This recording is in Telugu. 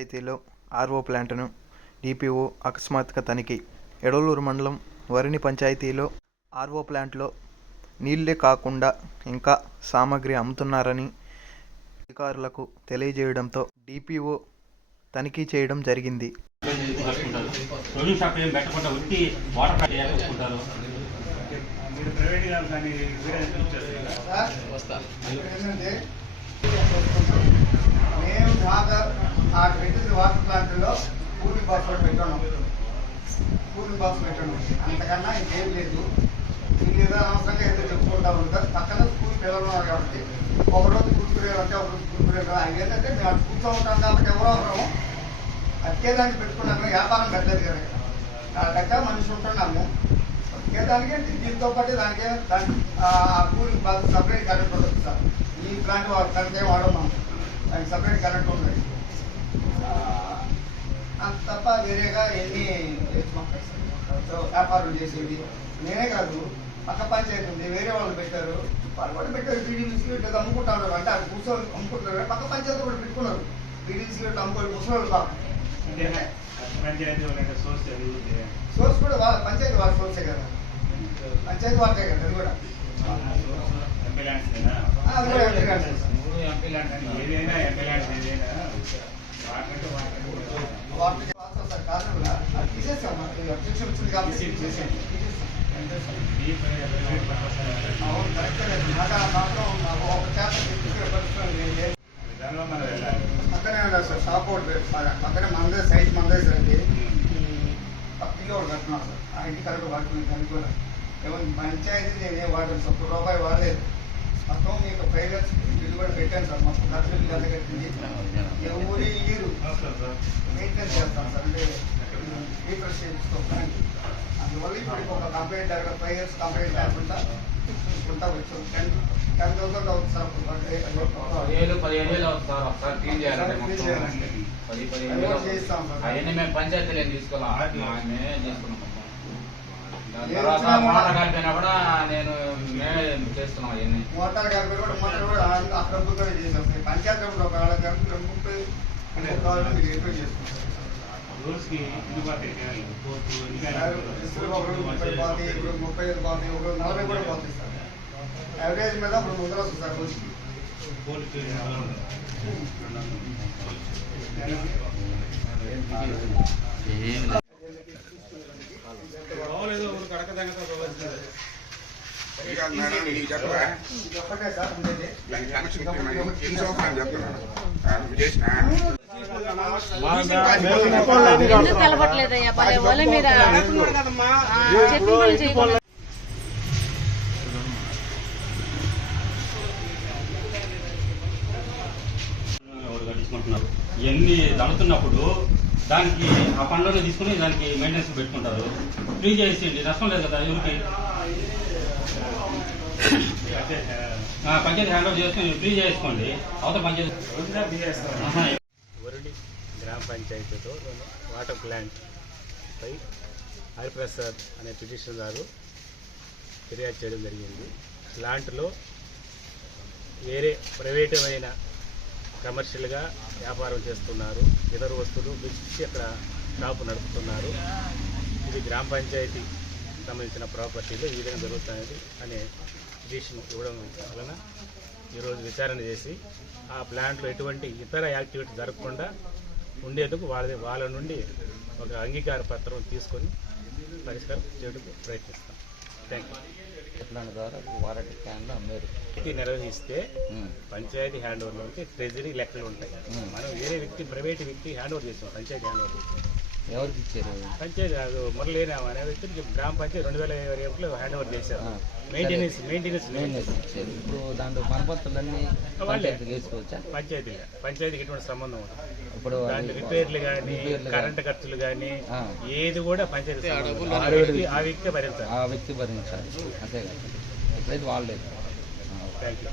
పంచాయతీలో ఆర్ఓ ప్లాంటును డిపిఓ అకస్మాత్తుగా తనిఖీ. ఎడలూరు మండలం వరిని పంచాయతీలో ఆర్ఓ ప్లాంట్లో నీళ్లే కాకుండా ఇంకా సామగ్రి అమ్ముతున్నారని అధికారులకు తెలియజేయడంతో డిపిఓ తనిఖీ చేయడం జరిగింది. మేము ఆ పెట్టింది వాటర్ ప్లాంట్లో కూలింగ్ బాక్స్ పెట్టాను. కూలింగ్ బాక్స్ పెట్టాను, అంతకన్నా ఇంకేం లేదు. మీరు ఏదో అనవసరంగా ఏదో చెప్పుకుంటా ఉంటారు. పక్కన స్కూల్ పిల్లలు ఉన్నారు కాబట్టి ఒకరోజు కూర్చురేయాలంటే ఒకరోజు కూర్చురేయాలి. అది ఏంటంటే మేము అటు కూర్చో ఉంటాం కాబట్టి ఎవరో ఒకరు అతికేదానికి పెట్టుకున్నాము. వ్యాపారం పెట్టలేదు కదా, లెక్క మనిషి ఉంటున్నాము. అతికేదానికి దీంతో పాటు దానికి కూలింగ్ బాక్స్ సపరేట్ కరెంట్ ఉంటుంది సార్. ఈ ప్లాంట్ కరెంట్ వాడున్నాము, దానికి సపరేట్ కరెంట్ ఉంది. అంత తప్ప వేరేగా ఎన్ని వ్యాపారం చేసేది నేనే కాదు, పక్క పంచాయతీ ఉంది, వేరే వాళ్ళు పెట్టారు, వాళ్ళు కూడా పెట్టారు. బీడీలు సిగరెట్ అమ్ముకుంటారు, అంటే అది కూర్చొని అమ్ముకుంటారు. పక్క పంచాయతీ కూడా పెట్టుకున్నారు బీడీలు సిగరెట్ అమ్ముకోవాలి ముసలి కాదు. సోర్స్ కూడా వాళ్ళ పంచాయతీ వాళ్ళ సోర్సే కదా, పంచాయతీ వాళ్ళే కదా. అది కూడా తీసేసాం. అబ్జెక్షన్ వచ్చింది కాబట్టి అవును కరెక్టే. నాకు ఒక పక్కనే ఉన్నారు సార్, షాప్ ఒకటి పక్కనే మందే సైట్ మందే సార్. అది పక్కగా ఒకటి కట్టున్నాను సార్. ఆ ఇంటి కరెక్ట్ వాడుకునే దానికి కూడా ఏమైనా పంచాయతీ నేనే వాడాను సార్. ₹1 వాడలేదు. మొత్తం మీకు ప్రైవేట్ బిల్లు కూడా పెట్టాను సార్. మొత్తం ఖర్చు గంట కట్టింది. ఎవరి ఇయర్ మెయింటైన్ చేస్తాను సార్, అంటే రీఫ్రెష్ చేయించుకోవడానికి. అందువల్ల ఇప్పుడు ఒక కంప్లైంట్ 5 years కంప్లైంట్ లేకుండా చూసుకుంటా వచ్చాం. 10,000 అవుతుంది సార్. చేస్తాం మోటార్ కలిపి కూడా మోటార్ కూడా అక్కడ చేసాం. పంచాయతీ ఒక 30 మీరు ఎక్కువ చేసుకుంటాం. 30 పోతాయి, 40 కూడా పోతాయి సార్. యావరేజ్ మీద ఇప్పుడు 100 వస్తుంది సార్ రోజుకి. చెప్పండి సార్. ఎందుకు కలపట్లేదయ్యా? భలే వాళ్ళ మీద చెప్పింగ్ చేయకుండా ఇవన్నీ దడుతున్నప్పుడు దానికి ఆ పనులను తీసుకుని దానికి మెయింటెనెన్స్ పెట్టుకుంటారు. ఫ్రీ చేసేయండి, నష్టం లేదు కదా ఎవరికి. పంచాయతీ హ్యాండ్ ఓవర్ చేసుకుని ఫ్రీ చేసుకోండి. అవతల పంచాయతీ వరుడి గ్రామ పంచాయతీతో వాటర్ ప్లాంట్ పై హరిప్రసాద్ అనే పిటిషనర్ ఫిర్యాదు చేయడం జరిగింది. ప్లాంట్లో వేరే ప్రైవేటమైన కమర్షియల్గా వ్యాపారం చేస్తున్నారు, ఇతర వస్తువులు మిర్చి అక్కడ షాపు నడుపుతున్నారు. ఇది గ్రామ పంచాయతీ సంబంధించిన ప్రాపర్టీలో ఈ విధంగా జరుగుతున్నది అనే పిటిషన్ ఇవ్వడం వలన ఈరోజు విచారణ చేసి ఆ ప్లాంట్లో ఎటువంటి ఇతర యాక్టివిటీ జరగకుండా ఉండేందుకు వాళ్ళ నుండి ఒక అంగీకార పత్రం తీసుకొని పరిష్కారం చేయడానికి ప్రయత్నిస్తాం. Thank you. ప్లాంట్ ద్వారా వాటర్ క్యాన్లు అమ్మారు. నిర్వహిస్తే పంచాయతీ హ్యాండ్ ఓవర్లో ఉంటే ట్రెజరీ లెక్కలు ఉంటాయి. మనం వేరే వ్యక్తి ప్రైవేట్ వ్యక్తి హ్యాండ్ ఓవర్ చేస్తాం. పంచాయతీ హ్యాండ్ ఓవర్ ఎవరికి ఇచ్చారు? పంచాయతీ మురళీనా అనే వ్యక్తి గ్రామ పంచాయతీ 2021లో హ్యాండ్ ఓవర్ చేశారు. మెయింటెనెన్స్ ఇచ్చారు. ఇప్పుడు దాంట్లో పనపత్రులన్నీ వేసుకోవచ్చా? పంచాయతీకి ఎటువంటి సంబంధం ఉంటుంది. ఇప్పుడు దాంట్లో రిపేర్లు కానీ కరెంటు ఖర్చులు కానీ ఏది కూడా పంచాయతీ ఆ వ్యక్తి భరించాలి. అంతే కదా, ఎప్పుడైతే వాళ్ళు లేదు. Thank you.